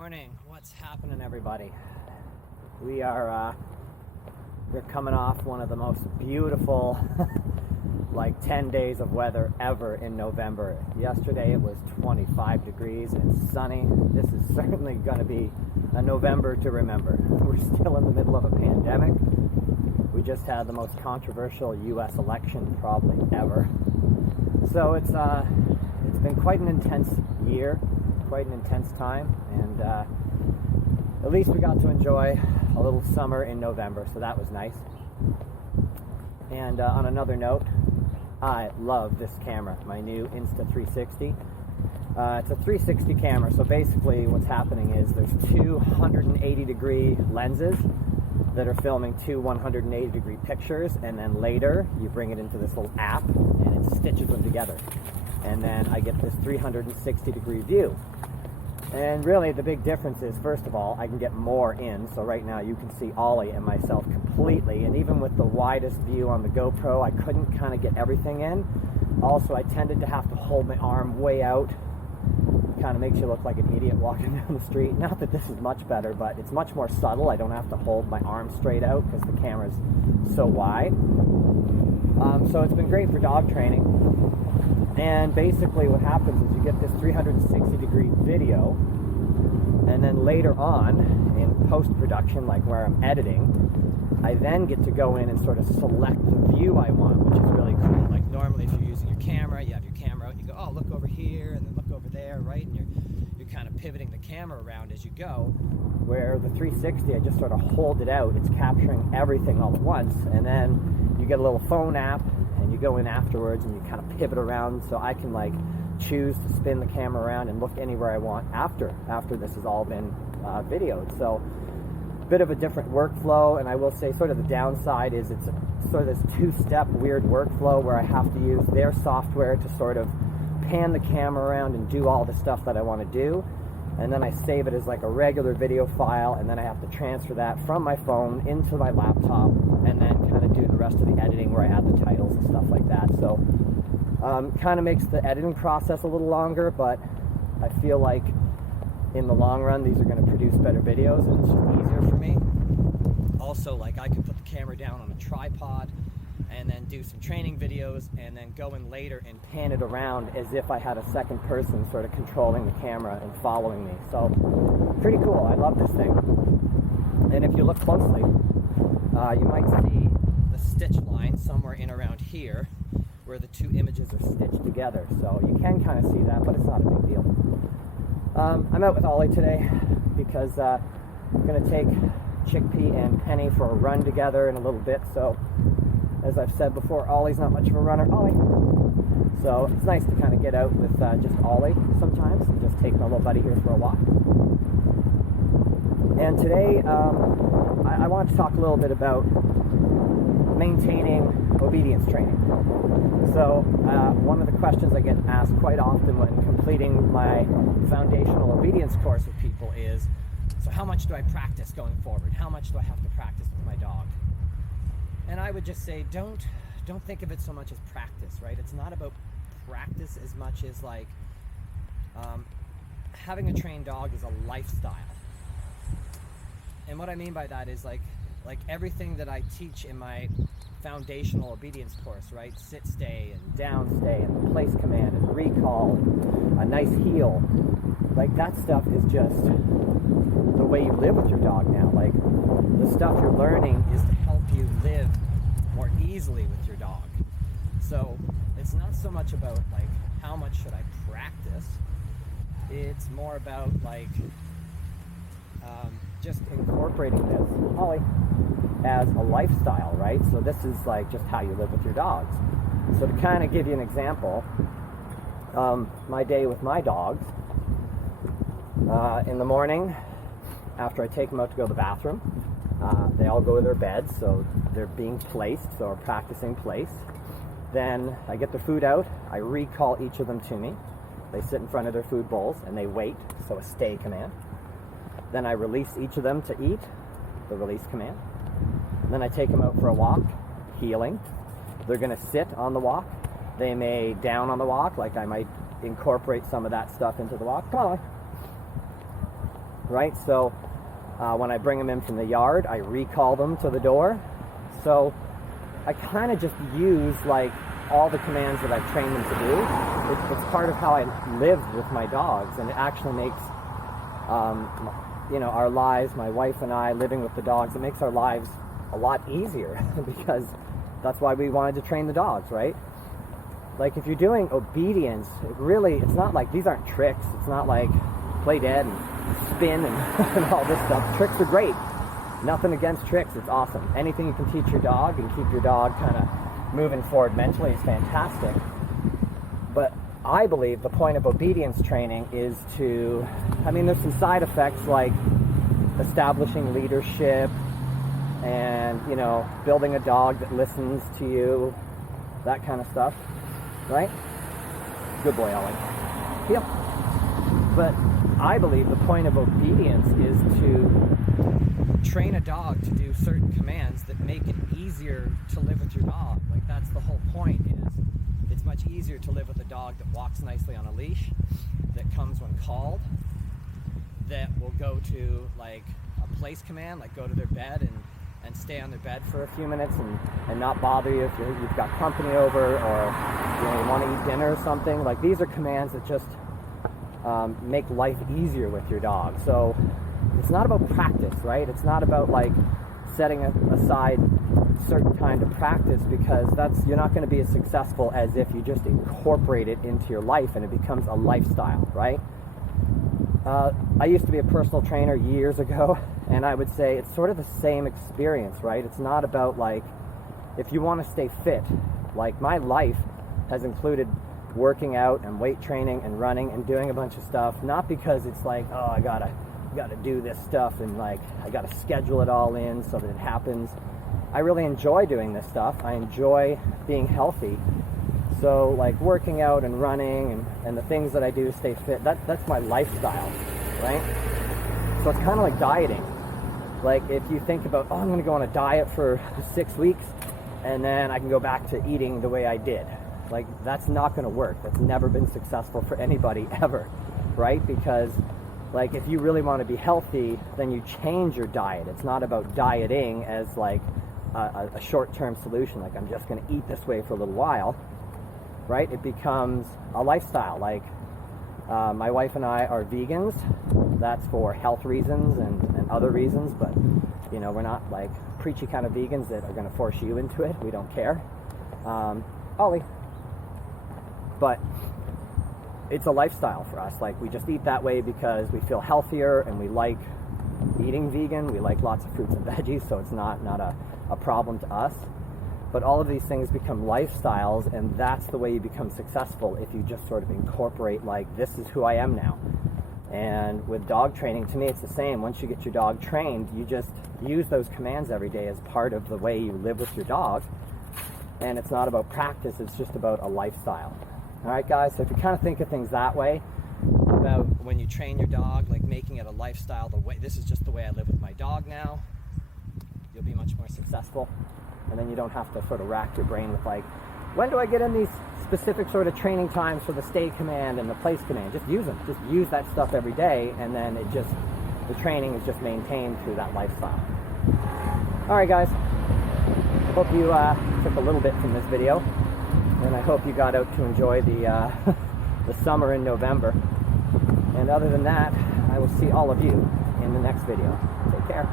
morning. What's happening, everybody? We're coming off one of the most beautiful like 10 days of weather ever in November. Yesterday it was 25 degrees and sunny. This is certainly going to be a November to remember. We're still in the middle of a pandemic. We just had the most controversial US election probably ever. So it's been quite an intense year, quite an intense time, and at least we got to enjoy a little summer in November, so that was nice. And on another note, I love this camera, my new Insta360. It's a 360 camera, so basically what's happening is there's two 180 degree lenses that are filming two 180 degree pictures, and then later you bring it into this little app and it stitches them together. And then I get this 360 degree view. And really the big difference is, first of all, I can get more in. So right now you can see Ollie and myself completely, and even with the widest view on the GoPro, I couldn't kind of get everything in. Also, I tended to have to hold my arm way out. Kind of makes you look like an idiot walking down the street. Not that this is much better, but it's much more subtle. I don't have to hold my arm straight out because the camera's so wide. So it's been great for dog training. And basically what happens is you get this 360 degree video, and then later on in post-production, like where I'm editing, I then get to go in and sort of select the view I want, which is really cool. Like normally if you're using your camera, you have your camera out, you go, oh, look over here, and then look over there, right? And you're kind of pivoting the camera around as you go, where the 360, I just sort of hold it out. It's capturing everything all at once, and then you get a little phone app, and you go in afterwards and you kind of pivot around, so I can like choose to spin the camera around and look anywhere I want after this has all been videoed. So a bit of a different workflow, and I will say sort of the downside is it's sort of this two-step weird workflow where I have to use their software to sort of pan the camera around and do all the stuff that I want to do, and then I save it as like a regular video file, and then I have to transfer that from my phone into my laptop, and then kind of do the rest of the editing where I add the titles and stuff like that. So kind of makes the editing process a little longer, but I feel like in the long run these are going to produce better videos, and it's just easier for me. Also, like I could put the camera down on a tripod and then do some training videos, and then go in later and pan it around as if I had a second person sort of controlling the camera and following me. So pretty cool. I love this thing. And if you look closely, you might see the stitch line somewhere in around here where the two images are stitched together. So you can kind of see that, but it's not a big deal. I'm out with Ollie today because I'm going to take Chickpea and Penny for a run together in a little bit. So as I've said before, Ollie's not much of a runner. Ollie! So it's nice to kind of get out with just Ollie sometimes and just take my little buddy here for a walk. And today I want to talk a little bit about maintaining obedience training. So one of the questions I get asked quite often when completing my foundational obedience course with people is, so how much do I practice going forward? How much do I have to practice with my dog? And I would just say, don't think of it so much as practice, right? It's not about practice as much as like having a trained dog is a lifestyle. And what I mean by that is like everything that I teach in my foundational obedience course, right? Sit, stay, and down, stay, and place command, and recall, and a nice heel. Like that stuff is just the way you live with your dog now. Like the stuff you're learning is to help you live more easily with your dog. So it's not so much about like how much should I practice. It's more about like just incorporating this, Ollie, as a lifestyle, right? So this is like just how you live with your dogs. So to kind of give you an example, my day with my dogs, in the morning, after I take them out to go to the bathroom, they all go to their beds, so they're being placed, so we're practicing place. Then I get their food out, I recall each of them to me. They sit in front of their food bowls and they wait, so a stay command. Then I release each of them to eat, the release command. Then I take them out for a walk, healing. They're going to sit on the walk. They may down on the walk, like I might incorporate some of that stuff into the walk. Come on. right? So when I bring them in from the yard, I recall them to the door. So I kind of just use like all the commands that I've trained them to do. It's part of how I live with my dogs, and it actually makes our lives, my wife and I living with the dogs, it makes our lives a lot easier because that's why we wanted to train the dogs, right? Like if you're doing obedience, it's not like, these aren't tricks. It's not like play dead and spin and all this stuff. Tricks are great. Nothing against tricks. It's awesome. Anything you can teach your dog and keep your dog kind of moving forward mentally is fantastic. But I believe the point of obedience training is there's some side effects like establishing leadership and, building a dog that listens to you, that kind of stuff, right? Good boy, Ollie. Yep. But I believe the point of obedience is to train a dog to do certain commands that make it easier to live with your dog. Like that's the whole point, is it's much easier to live with a dog that walks nicely on a leash, that comes when called, that will go to like a place command, like go to their bed and stay on their bed for a few minutes and not bother you if you've got company over, or you want to eat dinner or something. Like these are commands that just make life easier with your dog. So it's not about practice, right? It's not about like setting aside certain time to practice, because you're not going to be as successful as if you just incorporate it into your life and it becomes a lifestyle, right? I used to be a personal trainer years ago, and I would say it's sort of the same experience, right? It's not about like, if you want to stay fit, like my life has included working out and weight training and running and doing a bunch of stuff, not because it's like, oh, I gotta do this stuff and like I gotta schedule it all in so that it happens. I really enjoy doing this stuff. I enjoy being healthy. So like working out and running and the things that I do to stay fit, that's my lifestyle, right? So it's kind of like dieting. Like if you think about, oh, I'm going to go on a diet for 6 weeks and then I can go back to eating the way I did. Like that's not going to work. That's never been successful for anybody ever, right? Because like if you really want to be healthy, then you change your diet. It's not about dieting as like a short-term solution. Like I'm just going to eat this way for a little while, right? It becomes a lifestyle. Like my wife and I are vegans. That's for health reasons and other reasons, but we're not like preachy kind of vegans that are going to force you into it. We don't care. Ollie. But it's a lifestyle for us. Like we just eat that way because we feel healthier and we like eating vegan. We like lots of fruits and veggies, so it's not a problem to us. But all of these things become lifestyles, and that's the way you become successful, if you just sort of incorporate like, this is who I am now. And with dog training, to me it's the same. Once you get your dog trained, you just use those commands every day as part of the way you live with your dog. And it's not about practice, it's just about a lifestyle. All right, guys, so if you kind of think of things that way, about when you train your dog, like making it a lifestyle, this is just the way I live with my dog now, you'll be much more successful. And then you don't have to sort of rack your brain with like, when do I get in these specific sort of training times for the stay command and the place command? Just use them. Just use that stuff every day, and then the training is just maintained through that lifestyle. All right, guys. I hope you took a little bit from this video, and I hope you got out to enjoy the summer in November. And other than that, I will see all of you in the next video. Take care.